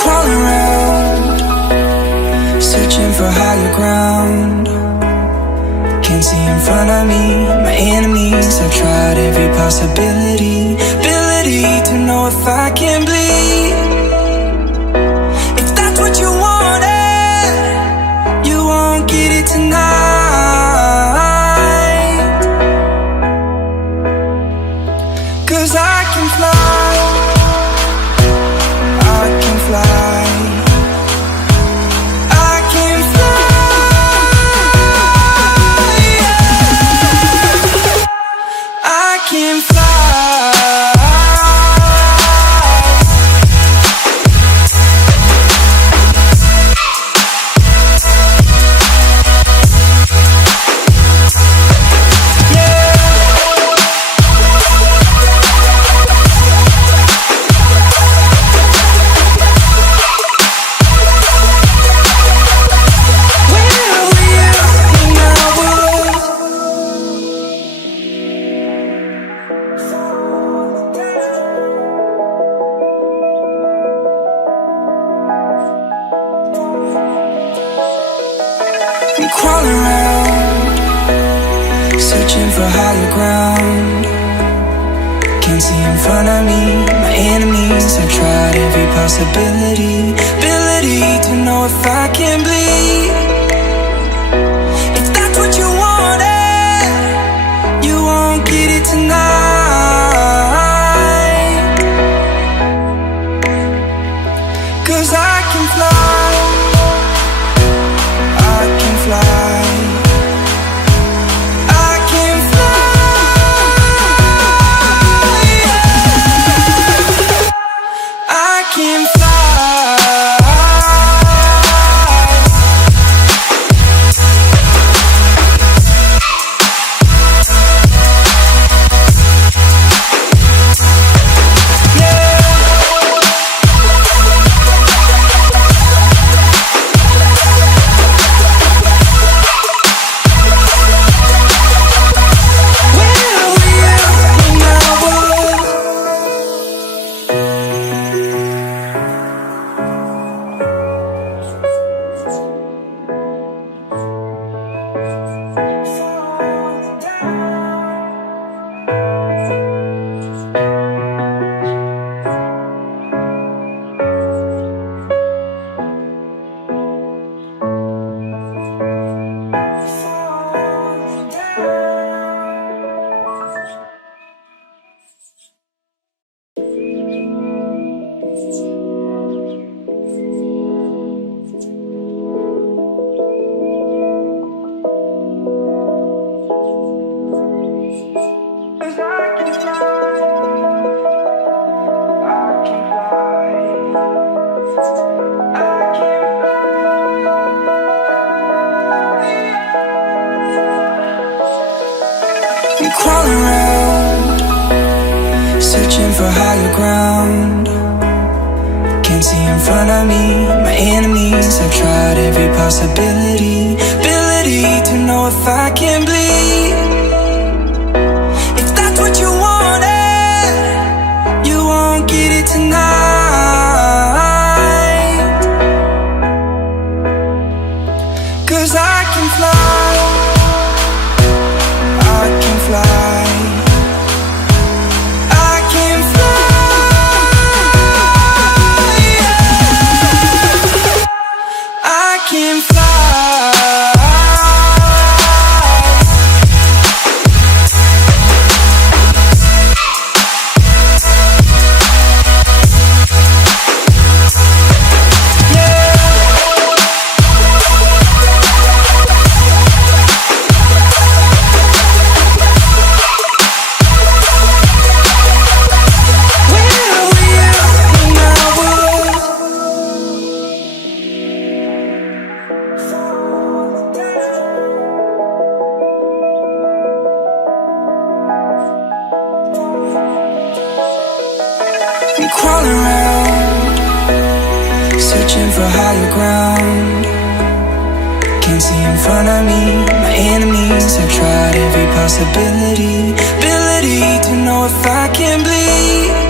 Crawl around, searching for higher ground. Can't see in front of me, my enemies. I've tried every possibility, ability to know if I can bleed. If that's what you wanted, you won't get it tonight. 'Cause I can fly, I can fly, I can fly, I can fly. Crawl around, searching for higher ground. Can't see in front of me, my enemies. I've tried every possibility, ability to know if I can bleed. If that's what you wanted, you won't get it tonight. 'Cause I can fly, I can fly, I can fly, I can fly. Crawl around, searching for higher ground. Can't see in front of me, my enemies. I've tried every possibility, ability to know if I can bleed. If that's what you wanted, you won't get it tonight. 'Cause I can fly, I can fly, I can fly, I can fly. searching for higher ground. Can't see in front of me, my enemies have tried every possibility, ability to know if I can bleed.